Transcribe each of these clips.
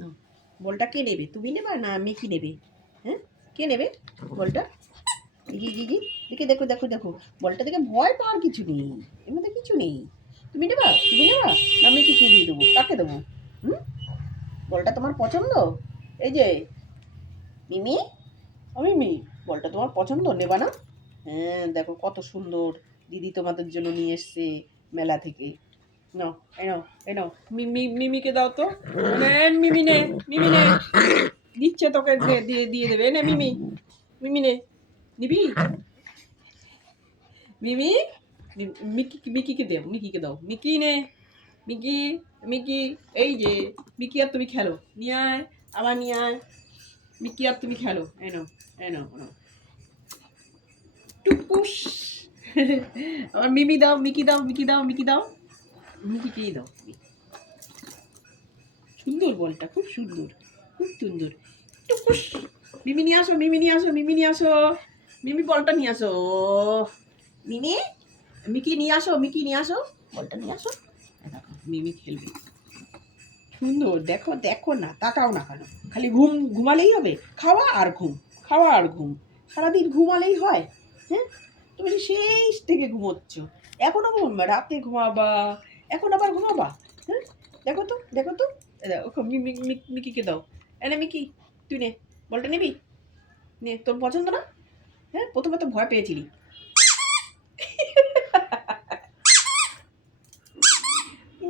নাও। বলটা কে নেবে? তুমি নেবা না মিকি নেবে? হ্যাঁ, কে নেবে বলটা? দিদি দিদি দেখে দেখো দেখো দেখো, বলটা দেখে ভয় পাওয়ার কিছু নেই, এর মধ্যে কিছু নেই। তুমি নেবা? তুমি নেবা না মিকিকে দিয়ে দেবো? কাকে দেবো? হুম, বলটা তোমার পছন্দ? এই যে মিমি, ও মিমি, বলটা তোমার পছন্দ, নেবা না? হ্যাঁ, দেখো কত সুন্দর দিদি তোমাদের জন্য নিয়ে এসছে মেলা থেকে। নাও, এই নাও, এই নাও, মিমিকে দাও তো। নে মিমি নে, মিমি নে, দিচ্ছে তোকে, দিয়ে দিয়ে দেবে। নে মিমি, মিমি নে, নিবি? মিমি, মিকিকে দাও, মিকিকে দাও, মিকি নে, মিকি, মিকি, এই যে মিকি আর তুমি খেলো, নিয়ে আয়, আবার নিয়ে আয়, মিকি আর তুমি খেলো, এই নাও, এই নাও, নাও, টুকুস। আবার মিমি দাও, মিকি দাও, মিকি দাও, মিকি দাও, মিকিকেই দাও। সুন্দর বলটা, খুব সুন্দর, খুব সুন্দর। টুকুস। মিমি নিয়ে আসো, মিমি নিয়ে আসো, মিমি নিয়ে আসো, মিমি বলটা নিয়ে আসো। মিমি, মিকি নিয়ে আসো, মিকি নিয়ে আসো, বলটা নিয়ে আসো। দেখো মিমি খেলবে, সুন্দর। দেখো দেখো না, তাকাও না কেন? খালি ঘুমালেই হবে? খাওয়া আর ঘুম, খাওয়া আর ঘুম, সারাদিন ঘুমালেই হয়? হ্যাঁ, তুমি যে সেই থেকে ঘুমোচ্ছ, এখনো রাতে ঘুমাবা, এখন আবার ঘুমাবা? হ্যাঁ, দেখো তো, দেখো তো, মিকিকে দাও। এনে মিকি, তুই নে, বলটা নিবি? নে, তোর পছন্দ না? হ্যাঁ, প্রথমে তো ভয় পেয়েছিলি।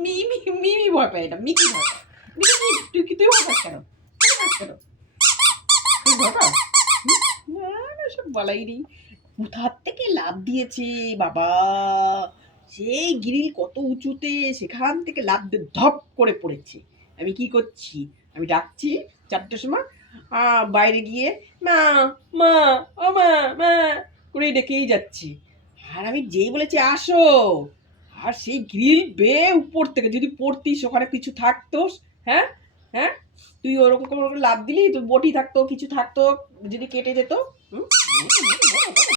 মিমি, মিমি ভয় পায় না, মিকি ভয় পায়। মিকি, তুই ভয় পাস কেন? তুই ভয় পাস কেন? তুই ভয় পাস? না না, সব বলাই নেই। কোথার থেকে লাফ দিয়েছে বাবা, সেই গ্রিল কত উঁচুতে, সেখান থেকে লাফ দিয়ে ধপ করে পড়েছে। আমি কি করছি? আমি ডাকছি 4টের সময়, বাইরে গিয়ে মা, মা, ও মা, মা করে ডেকেই যাচ্ছি। আর আমি যেই বলেছি আসো, আর সেই গ্রিল বেয়ে উপর থেকে যদি পড়তিস, ওখানে কিছু থাকতো, হ্যাঁ, হ্যাঁ, তুই ওরকম করে লাফ দিলি, তোর বটি থাকতো, কিছু থাকতো, যদি কেটে যেত। হুম,